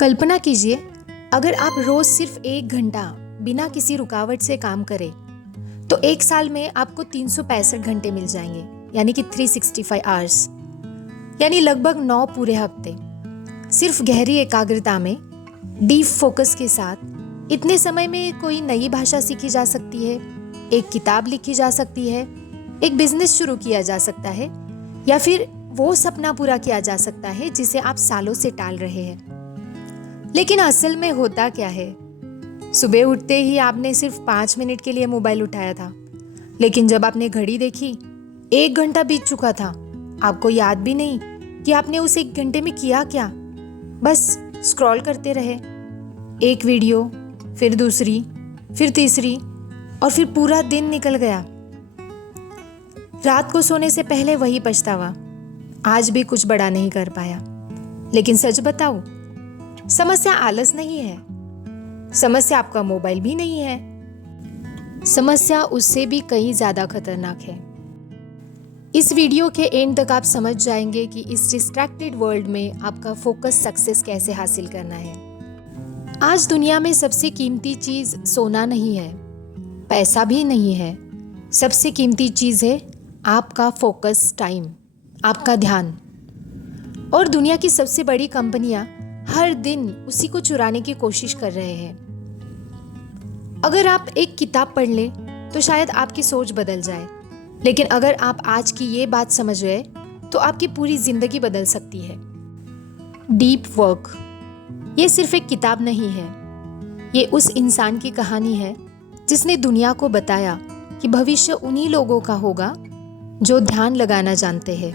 कल्पना कीजिए, अगर आप रोज सिर्फ 1 घंटा बिना किसी रुकावट से काम करें तो 1 साल में आपको 365 घंटे मिल जाएंगे, यानी कि 365 आवर्स, यानी लगभग 9 पूरे हफ्ते सिर्फ गहरी एकाग्रता में, डीप फोकस के साथ। इतने समय में कोई नई भाषा सीखी जा सकती है, एक किताब लिखी जा सकती है, एक बिजनेस शुरू किया जा सकता है, या फिर वो सपना पूरा किया जा सकता है जिसे आप सालों से टाल रहे हैं। लेकिन असल में होता क्या है? सुबह उठते ही आपने सिर्फ 5 मिनट के लिए मोबाइल उठाया था, लेकिन जब आपने घड़ी देखी 1 घंटा बीत चुका था। आपको याद भी नहीं कि आपने उस 1 घंटे में किया क्या। बस स्क्रॉल करते रहे, एक वीडियो, फिर दूसरी, फिर तीसरी, और फिर पूरा दिन निकल गया। रात को सोने से पहले वही पछतावा, आज भी कुछ बड़ा नहीं कर पाया। लेकिन सच बताऊं, समस्या आलस नहीं है, समस्या आपका मोबाइल भी नहीं है, समस्या उससे भी कहीं ज्यादा खतरनाक है। इस वीडियो के एंड तक आप समझ जाएंगे कि इस डिस्ट्रैक्टेड वर्ल्ड में आपका फोकस सक्सेस कैसे हासिल करना है। आज दुनिया में सबसे कीमती चीज सोना नहीं है, पैसा भी नहीं है, सबसे कीमती चीज है आपका फोकस टाइम, आपका ध्यान। और दुनिया की सबसे बड़ी कंपनियां हर दिन उसी को चुराने की कोशिश कर रहे हैं। अगर आप एक किताब पढ़ लें तो शायद आपकी सोच बदल जाए, लेकिन अगर आप आज की ये बात समझ गए तो आपकी पूरी जिंदगी बदल सकती है। डीप वर्क ये सिर्फ एक किताब नहीं है, ये उस इंसान की कहानी है जिसने दुनिया को बताया कि भविष्य उन्हीं लोगों का होगा जो ध्यान लगाना जानते हैं,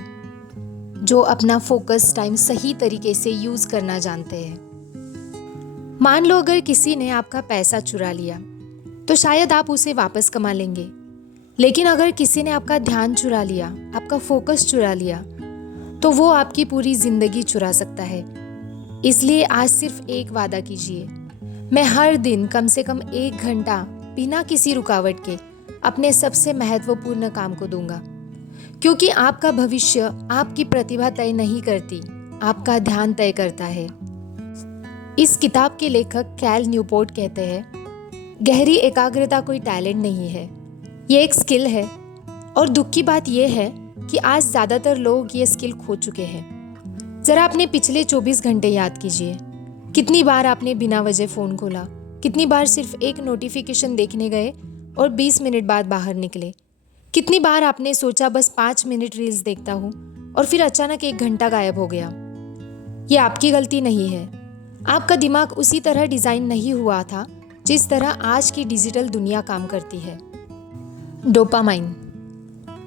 जो अपना फोकस टाइम सही तरीके से यूज करना जानते हैं। मान लो अगर किसी ने आपका पैसा चुरा लिया तो शायद आप उसे वापस कमा लेंगे, लेकिन अगर किसी ने आपका ध्यान चुरा लिया, आपका फोकस चुरा लिया, तो वो आपकी पूरी जिंदगी चुरा सकता है। इसलिए आज सिर्फ एक वादा कीजिए, मैं हर दिन कम से कम 1 घंटा बिना किसी रुकावट के अपने सबसे महत्वपूर्ण काम को दूंगा, क्योंकि आपका भविष्य आपकी प्रतिभा तय नहीं करती, आपका ध्यान तय करता है। इस किताब के लेखक कैल न्यूपोर्ट कहते हैं, गहरी एकाग्रता कोई टैलेंट नहीं है, ये एक स्किल है। और दुख की बात यह है कि आज ज़्यादातर लोग ये स्किल खो चुके हैं। ज़रा अपने पिछले 24 घंटे याद कीजिए, कितनी बार आपने बिना वजह फ़ोन खोला, कितनी बार सिर्फ एक नोटिफिकेशन देखने गए और 20 मिनट बाद बाहर निकले, कितनी बार आपने सोचा बस 5 मिनट रील्स देखता हूँ और फिर अचानक 1 घंटा गायब हो गया। ये आपकी गलती नहीं है, आपका दिमाग उसी तरह डिज़ाइन नहीं हुआ था जिस तरह आज की डिजिटल दुनिया काम करती है। डोपामाइन,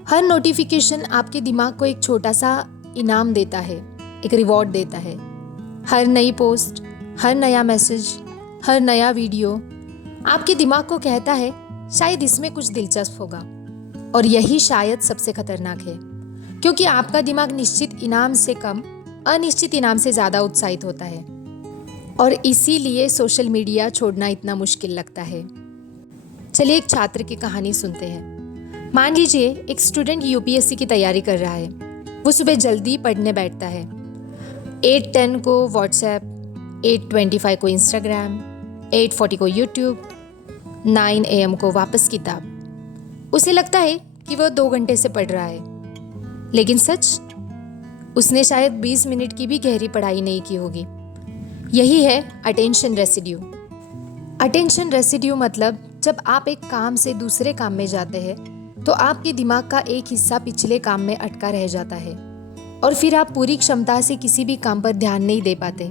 हर नोटिफिकेशन आपके दिमाग को एक छोटा सा इनाम देता है, एक रिवॉर्ड देता है। हर नई पोस्ट, हर नया मैसेज, हर नया वीडियो आपके दिमाग को कहता है शायद इसमें कुछ दिलचस्प होगा। और यही शायद सबसे खतरनाक है, क्योंकि आपका दिमाग निश्चित इनाम से कम अनिश्चित इनाम से ज़्यादा उत्साहित होता है, और इसीलिए सोशल मीडिया छोड़ना इतना मुश्किल लगता है। चलिए एक छात्र की कहानी सुनते हैं। मान लीजिए एक स्टूडेंट यूपीएससी की तैयारी कर रहा है। वो सुबह जल्दी पढ़ने बैठता है, 8:10 को व्हाट्सएप, 8:25 को इंस्टाग्राम, 8:40 को यूट्यूब, 9 AM को वापस किताब। उसे लगता है कि वह 2 घंटे से पढ़ रहा है, लेकिन सच, उसने शायद 20 मिनट की भी गहरी पढ़ाई नहीं की होगी। यही है अटेंशन रेसिड्यू। अटेंशन रेसिड्यू मतलब जब आप एक काम से दूसरे काम में जाते हैं तो आपके दिमाग का एक हिस्सा पिछले काम में अटका रह जाता है, और फिर आप पूरी क्षमता से किसी भी काम पर ध्यान नहीं दे पाते।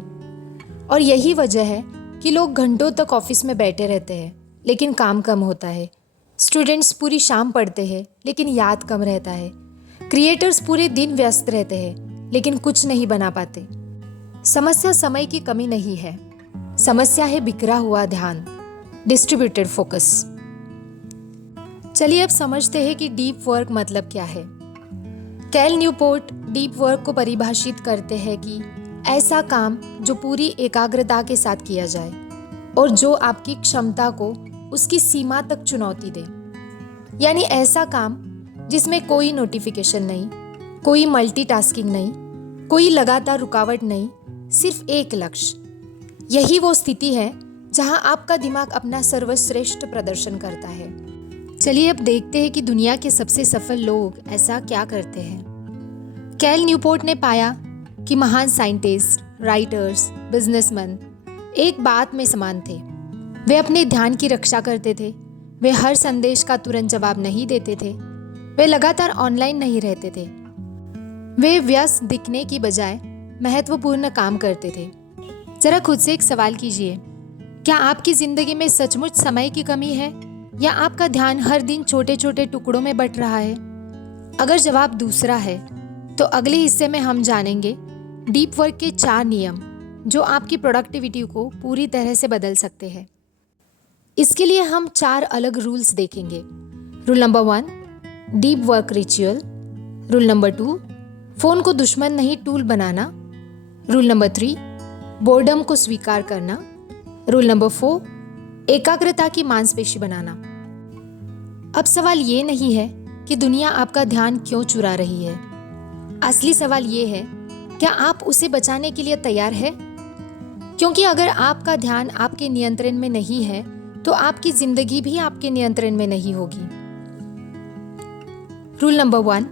और यही वजह है कि लोग घंटों तक ऑफिस में बैठे रहते हैं लेकिन काम कम होता है। स्टूडेंट्स पूरी शाम पढ़ते हैं लेकिन याद कम रहता है। क्रिएटर्स पूरे दिन व्यस्त रहते हैं लेकिन कुछ नहीं बना पाते। समस्या समय की कमी नहीं है, समस्या है बिखरा हुआ ध्यान, डिस्ट्रीब्यूटेड फोकस। चलिए अब समझते हैं कि डीप वर्क मतलब क्या है। कैल न्यूपोर्ट डीप वर्क को परिभाषित करते हैं कि ऐसा काम जो पूरी एकाग्रता के साथ किया जाए और जो आपकी क्षमता को उसकी सीमा तक चुनौती दे। यानी ऐसा काम जिसमें कोई नोटिफिकेशन नहीं, कोई मल्टीटास्किंग नहीं, कोई लगातार रुकावट नहीं, सिर्फ एक लक्ष्य, यही वो स्थिति है जहां आपका दिमाग अपना सर्वश्रेष्ठ प्रदर्शन करता है। चलिए अब देखते हैं कि दुनिया के सबसे सफल लोग ऐसा क्या करते हैं। कैल न्यूपोर्ट ने पाया कि महान साइंटिस्ट, राइटर्स, बिजनेसमैन एक बात में समान थे। वे अपने ध्यान की रक्षा करते थे। वे हर संदेश का तुरंत जवाब नहीं देते थे। वे लगातार ऑनलाइन नहीं रहते थे। वे व्यस्त दिखने की बजाय महत्वपूर्ण काम करते थे। जरा खुद से एक सवाल कीजिए, क्या आपकी जिंदगी में सचमुच समय की कमी है या आपका ध्यान हर दिन छोटे छोटे टुकड़ों में बट रहा है? अगर जवाब दूसरा है तो अगले हिस्से में हम जानेंगे डीप वर्क के 4 नियम जो आपकी प्रोडक्टिविटी को पूरी तरह से बदल सकते हैं। इसके लिए हम 4 अलग रूल्स देखेंगे। Rule number 1, deep work ritual. Rule number 2, phone को दुश्मन नहीं टूल बनाना। रूल नंबर 3, बोर्डम को स्वीकार करना। रूल नंबर 4, एकाग्रता की मांसपेशी बनाना। अब सवाल ये नहीं है कि दुनिया आपका ध्यान क्यों चुरा रही है। असली सवाल ये है, क्या आप उसे बचाने के लिए तैयार है? क्योंकि अगर आपका ध्यान आपके नियंत्रण में नहीं है तो आपकी जिंदगी भी आपके नियंत्रण में नहीं होगी। रूल नंबर 1,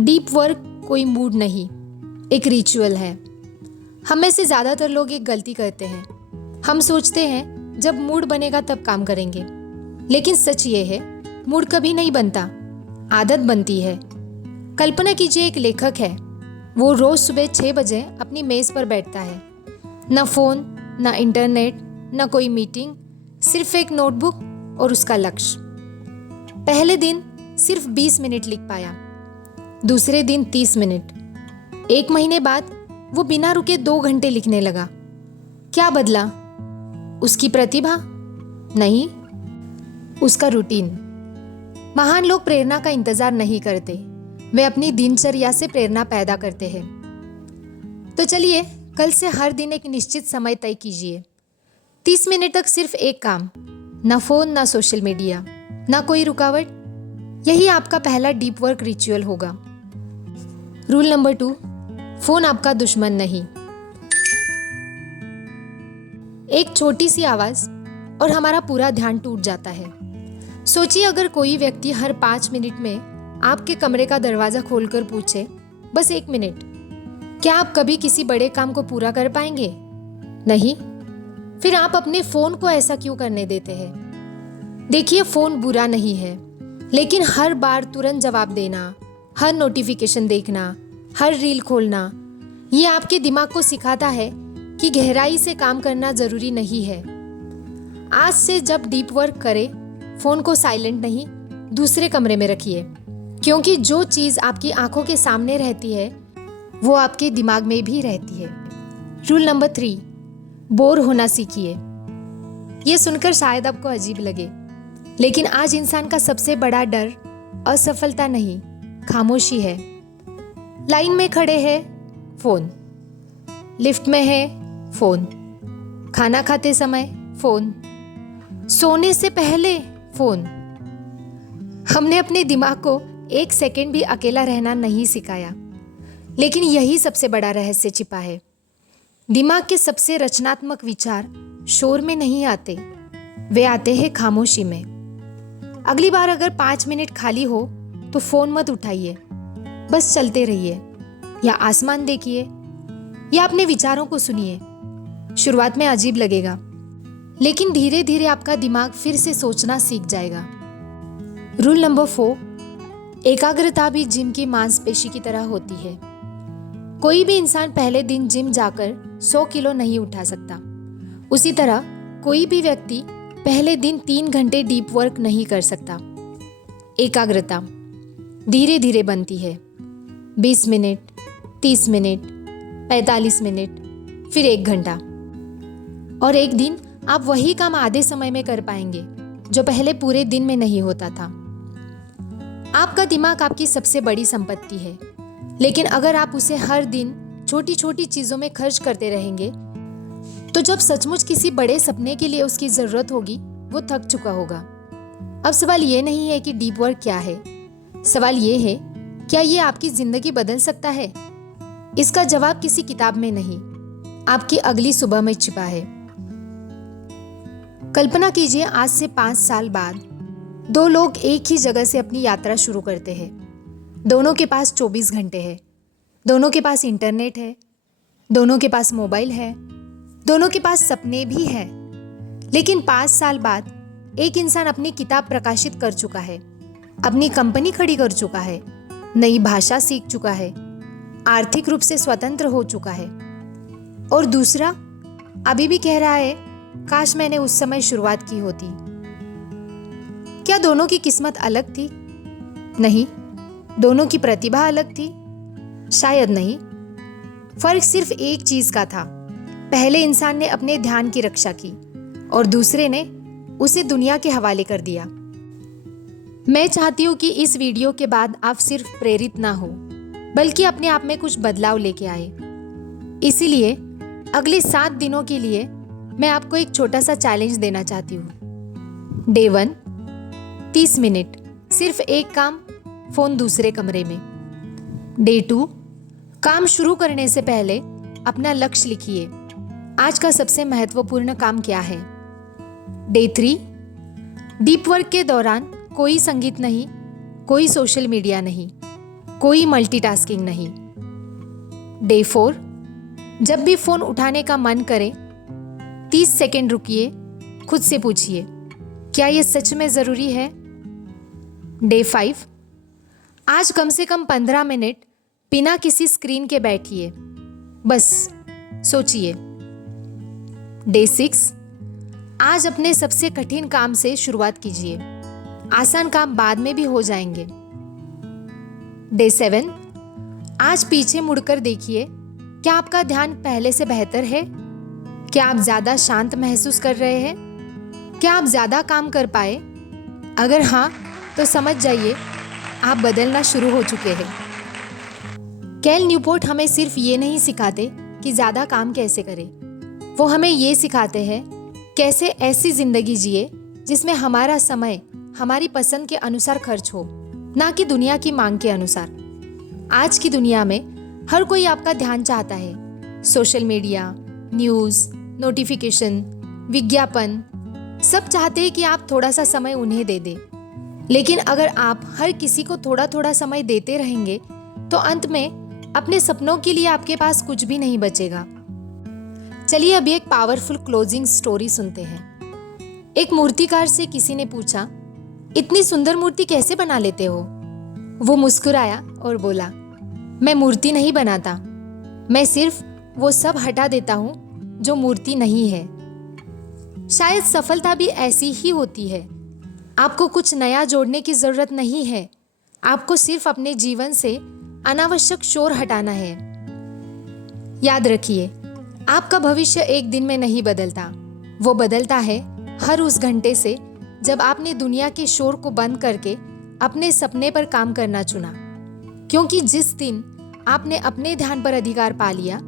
डीप वर्क कोई मूड नहीं, एक रिचुअल है। हम में से ज्यादातर लोग एक गलती करते हैं। हम सोचते हैं जब मूड बनेगा तब काम करेंगे, लेकिन सच ये है मूड कभी नहीं बनता, आदत बनती है। कल्पना कीजिए एक लेखक है, वो रोज सुबह 6 बजे अपनी मेज पर बैठता है। न फोन, न इंटरनेट, न कोई मीटिंग, सिर्फ एक नोटबुक और उसका लक्ष्य। पहले दिन सिर्फ 20 मिनट लिख पाया, दूसरे दिन 30 मिनट, 1 महीने बाद वो बिना रुके 2 घंटे लिखने लगा। क्या बदला? उसकी प्रतिभा? नहीं, उसका रूटीन। महान लोग प्रेरणा का इंतजार नहीं करते, वे अपनी दिनचर्या से प्रेरणा पैदा करते हैं। तो चलिए कल से हर दिन एक निश्चित समय तय कीजिए। 30 मिनट तक सिर्फ एक काम, ना फोन, ना सोशल मीडिया, ना कोई रुकावट। यही आपका पहला डीप वर्क रिचुअल होगा। रूल नंबर 2, फोन आपका दुश्मन नहीं। एक छोटी सी आवाज और हमारा पूरा ध्यान टूट जाता है। सोचिए अगर कोई व्यक्ति हर 5 मिनट में आपके कमरे का दरवाजा खोलकर पूछे, बस 1 मिनट, क्या आप कभी किसी बड़े काम को पूरा कर पाएंगे? नहीं। फिर आप अपने फोन को ऐसा क्यों करने देते हैं? देखिए, फोन बुरा नहीं है, लेकिन हर बार तुरंत जवाब देना, हर नोटिफिकेशन देखना, हर रील खोलना, ये आपके दिमाग को सिखाता है कि गहराई से काम करना जरूरी नहीं है। आज से जब डीप वर्क करें, फोन को साइलेंट नहीं, दूसरे कमरे में रखिए, क्योंकि जो चीज आपकी आंखों के सामने रहती है वो आपके दिमाग में भी रहती है। रूल नंबर 3, बोर होना सीखिए। ये सुनकर शायद आपको अजीब लगे, लेकिन आज इंसान का सबसे बड़ा डर असफलता नहीं, खामोशी है। लाइन में खड़े हैं, फोन, लिफ्ट में है, फोन, खाना खाते समय फोन, सोने से पहले फोन। हमने अपने दिमाग को 1 सेकंड भी अकेला रहना नहीं सिखाया, लेकिन यही सबसे बड़ा रहस्य छिपा है। दिमाग के सबसे रचनात्मक विचार शोर में नहीं आते, वे आते हैं खामोशी में। अगली बार अगर 5 मिनट खाली हो तो फोन मत उठाइए, बस चलते रहिए या आसमान देखिए या अपने विचारों को सुनिए। शुरुआत में अजीब लगेगा, लेकिन धीरे धीरे आपका दिमाग फिर से सोचना सीख जाएगा। रूल नंबर 4, एकाग्रता भी जिम की मांसपेशी की तरह होती है। कोई भी इंसान पहले दिन जिम जाकर 100 किलो नहीं उठा सकता। उसी तरह कोई भी व्यक्ति पहले दिन 3 घंटे डीप वर्क नहीं कर सकता। एकाग्रता धीरे धीरे बनती है, 20 मिनट, 30 मिनट, 45 मिनट, फिर 1 घंटा, और एक दिन आप वही काम आधे समय में कर पाएंगे जो पहले पूरे दिन में नहीं होता था। आपका दिमाग आपकी सबसे बड़ी संपत्ति है, लेकिन अगर आप उसे हर दिन छोटी छोटी चीजों में खर्च करते रहेंगे तो जब सचमुच किसी बड़े सपने के लिए उसकी जरूरत होगी वो थक चुका होगा। अब सवाल ये नहीं है कि डीप वर्क क्या है, सवाल ये है क्या ये आपकी जिंदगी बदल सकता है। इसका जवाब किसी किताब में नहीं, आपकी अगली सुबह में छिपा है। कल्पना कीजिए, आज से 5 साल बाद दो लोग एक ही जगह से अपनी यात्रा शुरू करते हैं। दोनों के पास 24 घंटे है, दोनों के पास इंटरनेट है, दोनों के पास मोबाइल है, दोनों के पास सपने भी हैं। लेकिन 5 साल बाद एक इंसान अपनी किताब प्रकाशित कर चुका है, अपनी कंपनी खड़ी कर चुका है, नई भाषा सीख चुका है, आर्थिक रूप से स्वतंत्र हो चुका है, और दूसरा अभी भी कह रहा है, काश मैंने उस समय शुरुआत की होती। क्या दोनों की किस्मत अलग थी? नहीं। दोनों की प्रतिभा अलग थी? शायद नहीं। फर्क सिर्फ एक चीज का था। पहले इंसान ने अपने ध्यान की रक्षा की और दूसरे ने उसे दुनिया के हवाले कर दिया। मैं चाहती हूं कि इस वीडियो के बाद आप सिर्फ प्रेरित ना हो, बल्कि अपने आप में कुछ बदलाव लेके आए। इसीलिए अगले 7 दिनों के लिए मैं आपको एक छोटा सा चैलेंज देना चाहती हूँ। डे 1, 30 मिनट, सिर्फ एक काम, फोन दूसरे कमरे में। डे 2, काम शुरू करने से पहले अपना लक्ष्य लिखिए, आज का सबसे महत्वपूर्ण काम क्या है। डे 3, डीप वर्क के दौरान कोई संगीत नहीं, कोई सोशल मीडिया नहीं, कोई मल्टीटास्किंग नहीं। डे 4, जब भी फोन उठाने का मन करे 30 सेकंड रुकिए, खुद से पूछिए, क्या यह सच में जरूरी है। डे 5, आज कम से कम 15 मिनट बिना किसी स्क्रीन के बैठिए, बस सोचिए। डे 6, आज अपने सबसे कठिन काम से शुरुआत कीजिए, आसान काम बाद में भी हो जाएंगे। डे 7, आज पीछे मुड़कर देखिए, क्या आपका ध्यान पहले से बेहतर है? क्या आप ज्यादा शांत महसूस कर रहे हैं? क्या आप ज्यादा काम कर पाए? अगर हाँ, तो समझ जाइए आप बदलना शुरू हो चुके हैं। कैल न्यूपोर्ट हमें सिर्फ ये नहीं सिखाते कि ज्यादा काम कैसे करें, वो हमें ये सिखाते हैं कैसे ऐसी जिंदगी जिए जिसमें हमारा समय हमारी पसंद के अनुसार खर्च हो, ना कि दुनिया की मांग के अनुसार। आज की दुनिया में हर कोई आपका ध्यान चाहता है। सोशल मीडिया, न्यूज़, नोटिफिकेशन, विज्ञापन, सब चाहते हैं कि आप थोड़ा सा समय उन्हें दे दें। लेकिन अगर आप हर किसी को थोड़ा थोड़ा समय देते रहेंगे तो अंत में अपने सपनों के लिए आपके पास कुछ भी नहीं बचेगा। चलिए अभी एक पावरफुल क्लोजिंग स्टोरी सुनते हैं। एक मूर्तिकार से किसी ने पूछा, इतनी सुंदर मूर्ति कैसे बना लेते हो? वो मुस्कुराया और बोला, मैं मूर्ति नहीं बनाता, मैं सिर्फ वो सब हटा देता हूँ जो मूर्ति नहीं है। शायद सफलता भी ऐसी ही होती है। आपको कुछ नया जोड़ने की जरूरत नहीं है, आपको सिर्फ अपने जीवन से अनावश्यक शोर हटाना है। याद रखिए, आपका भविष्य एक दिन में नहीं बदलता, वो बदलता है हर उस घंटे से जब आपने दुनिया के शोर को बंद करके अपने सपने पर काम करना चुना। क्योंकि जिस दिन आपने अपने ध्यान पर अधिकार पा लिया,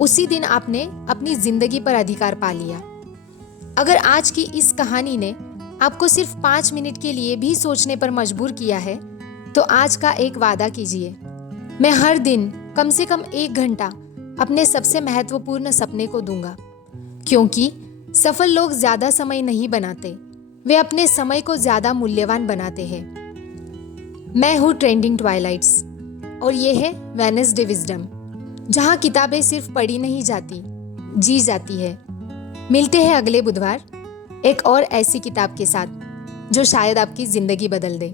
उसी दिन आपने अपनी जिंदगी पर अधिकार पा लिया। अगर आज की इस कहानी ने आपको सिर्फ 5 मिनट के लिए भी सोचने पर मजबूर किया है, तो आज का एक वादा कीजिए, मैं हर दिन कम से कम 1 घंटा अपने सबसे महत्वपूर्ण सपने को दूंगा। क्योंकि सफल लोग ज्यादा समय नहीं बनाते, वे अपने समय को ज्यादा मूल्यवान बनाते हैं। मैं हूँ ट्रेंडिंग ट्वाइलाइट्स और ये है वेडनेसडे विजडम, जहाँ किताबें सिर्फ पढ़ी नहीं जाती, जी जाती है। मिलते हैं अगले बुधवार एक और ऐसी किताब के साथ जो शायद आपकी जिंदगी बदल दे।